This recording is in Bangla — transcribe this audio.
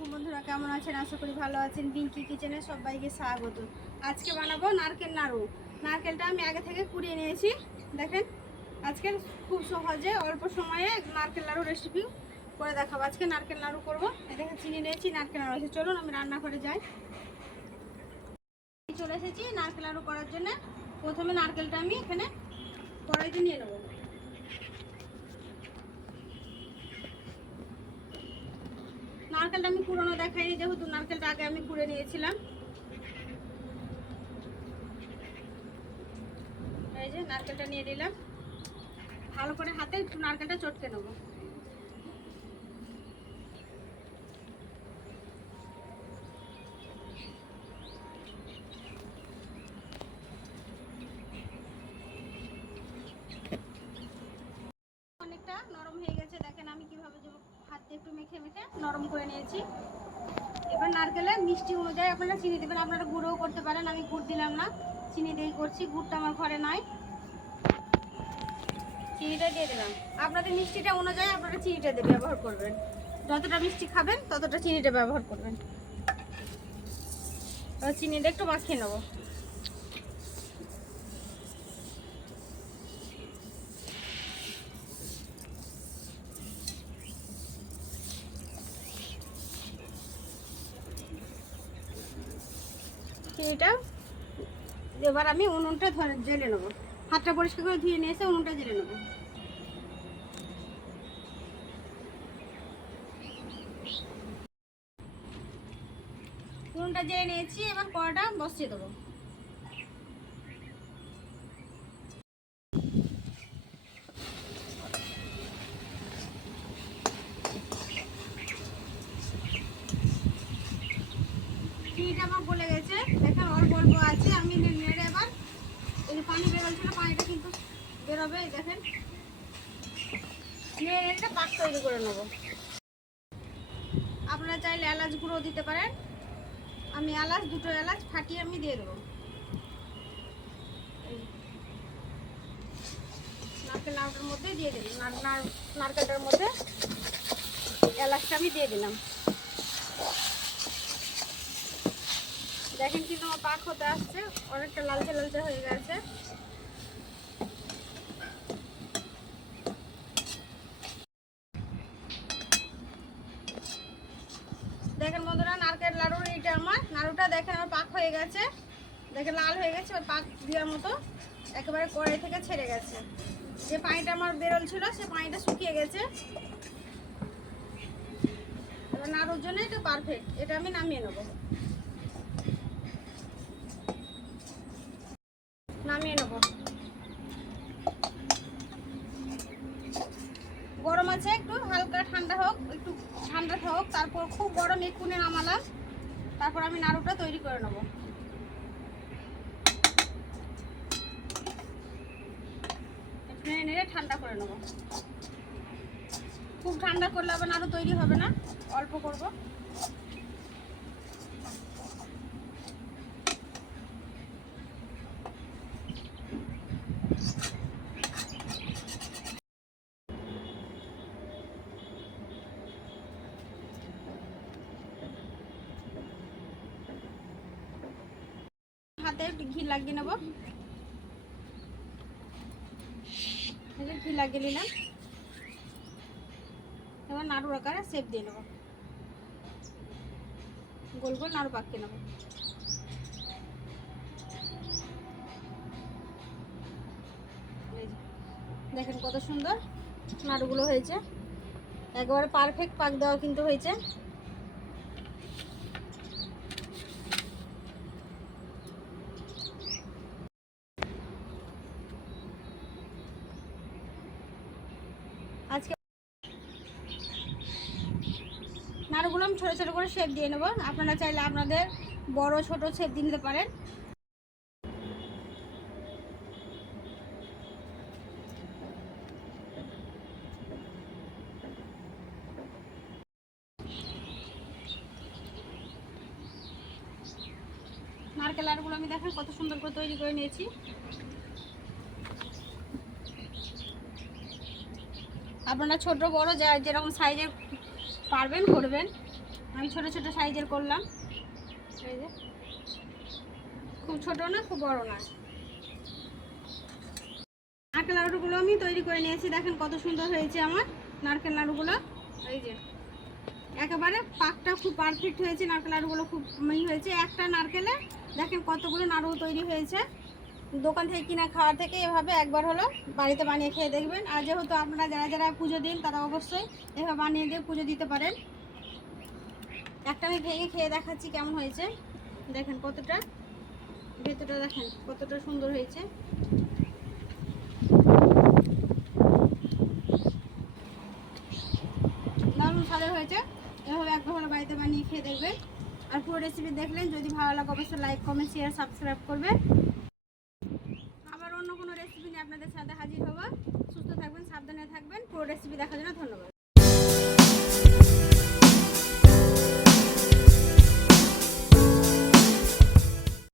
আলাইকুম বন্ধুরা, কেমন আছেন? আশা করি ভালো আছেন। পিঙ্কি কিচেনে সবাইকে স্বাগত। আজকে বানাবো নারকেল নাড়ু। নারকেলটা আমি আগে থেকে কুড়িয়ে নিয়েছি। দেখেন, আজকে খুব সহজে অল্প সময়ে নারকেল নাড়ু রেসিপি করে দেখাবো। আজকে নারকেল নাড়ু করবো। দেখেন, চিনি নিয়েছি, নারকেল নাড়ু আছে। চলুন আমি রান্নাঘরে যাই। চলে এসেছি নারকেল নাড়ু করার জন্য। প্রথমে নারকেলটা আমি এখানে কড়াইতে নিয়ে নেবো। নারকেলটা আমি পুরোনো দেখাইনি, যেহেতু নারকেলটা আগে আমি কুড়ে নিয়েছিলাম। এই যে নারকেলটা নিয়ে নিলাম। ভালো করে হাতে একটু নারকেলটা চটকে নেবো। অনেকটা নরম হয়ে গেছে। দেখেন আমি কিভাবে হাত দিয়ে একটু মেখে মেখে নরম করে নিয়েছি। এবার নারকেলে মিষ্টি অনুযায়ী আপনারা চিনি দেবেন। আপনারা গুঁড়োও করতে পারেন, আমি গুড় দিলাম না, চিনি দিয়েই করছি। গুড়টা আমার ঘরে নাই, চিনিটা দিয়ে দিলাম। আপনাদের মিষ্টিটা অনুযায়ী আপনারা চিনিটা দিয়ে ব্যবহার করবেন। যতটা মিষ্টি খাবেন ততটা চিনিটা ব্যবহার করবেন। চিনিটা একটু মাখিয়ে নেবো। চিনিটা এবার আমি উনুনটা জেলে নেবো। হাতটা পরিষ্কার করে ধুয়ে নিয়ে এসে উনুনটা জেলে নেবো। উনুনটা জেলে নিয়েছি, এবার কড়াটা বসিয়ে দেবো। চিনিটা আমার গলে গেছে। দেখেন অল্প অল্প আছে। আমি নেড়ে এবার এই যে পানি বেরোচ্ছিল, পানিটা কিন্তু বেরোবে। দেখেন নেড়ে নেড়ে পাক তৈরি করে নেবো। আপনারা চাইলে এলাচ গুঁড়ো দিতে পারেন। আমি দুটো এলাচ ফাটিয়ে আমি দিয়ে দেবো। নারকেল নাড়ুটার মধ্যে দিয়ে দিলাম। নারকেলটার মধ্যে এলাচটা আমি দিয়ে দিলাম। দেখেন কিন্তু আমার পাক হতে আসছে, অনেকটা লালচে লালচে হয়ে গেছে। দেখেন বন্ধুরা, নারকেল নাড়ুর এইটা আমার নাড়ুটা দেখেন আমার পাক হয়ে গেছে। দেখেন লাল হয়ে গেছে, পাক দেওয়ার মতো একেবারে কড়াই থেকে ছেড়ে গেছে। যে পানিটা আমার বেরোল ছিল সে পানিটা শুকিয়ে গেছে। এবার নাড়ুর জন্য এটা পারফেক্ট। এটা আমি নামিয়ে নেবো। নামিয়ে নেব। গরম আছে, একটু হালকা ঠান্ডা হোক, একটু ঠান্ডা হোক, তারপর খুব গরম এক্ষুনি নামালাম। তারপর আমি নাড়ুটা তৈরি করে নেব। নেড়ে নেড়ে ঠান্ডা করে নেব। খুব ঠান্ডা করলে আবার নাড়ু তৈরি হবে না, অল্প করব। হাতে একটু ঘি লাগিয়ে নেব। ঘি লাগিয়ে নিলাম। এবার নাড়ুর আকারে শেপ দিয়ে নেব। গোল গোল নাড়ু পাকিয়ে নেব। দেখেন কত সুন্দর নাড়ুগুলো হয়েছে। একেবারে পারফেক্ট পাক দেওয়া কিন্তু হয়েছে। আজকে নাড়ুগুলো আমি ছোটো ছোটো করে শেপ দিয়ে নেব। আপনারা চাইলে আপনাদের বড় ছোট শেপ দিয়ে নিতে পারেন। নারকেল নাড়ুগুলো আমি দেখেন কত সুন্দর করে তৈরি করে নিয়েছি। আপনারা ছোট বড় যেরকম সাইজে পারবেন করবেন। আমি ছোট ছোট সাইজের করলাম। এই যে খুব ছোট না খুব বড় না। নারকেল নাড়ুগুলো আমি তৈরি করে নিয়েছি, দেখেন কত সুন্দর হয়েছে আমার নারকেল নাড়ুগুলো। এই যে একেবারে পাকটা খুব পারফেক্ট হয়েছে, নারকেল নাড়ুগুলো খুব হয়েছে। একটা নারকেলে দেখেন কতগুলো নাড়ু তৈরি হয়েছে। দোকান থেকে কিনা খাওয়ার থেকে এভাবে একবার হলো বাড়িতে বানিয়ে খেয়ে দেখবেন। আর যেহেতু আপনারা যারা যারা পুজো দিন তারা অবশ্যই এভাবে বানিয়ে দিয়ে পুজো দিতে পারেন। একটা আমি ভেঙে খেয়ে দেখাচ্ছি কেমন হয়েছে। দেখেন কতটা ভেতরটা, দেখেন কতটা সুন্দর হয়েছে। দারুণ স্বাদের হয়েছে। এভাবে একবার হলো বাড়িতে বানিয়ে খেয়ে দেখবেন। আর পুরো রেসিপি দেখলেন, যদি ভালো লাগে অবশ্যই লাইক কমেন্ট শেয়ার সাবস্ক্রাইব করবে। আবার অন্য কোনো রেসিপি নিয়ে আপনাদের সাথে হাজির হবো। সুস্থ থাকবেন, সাবধানে থাকবেন। পুরো রেসিপি দেখার জন্য ধন্যবাদ।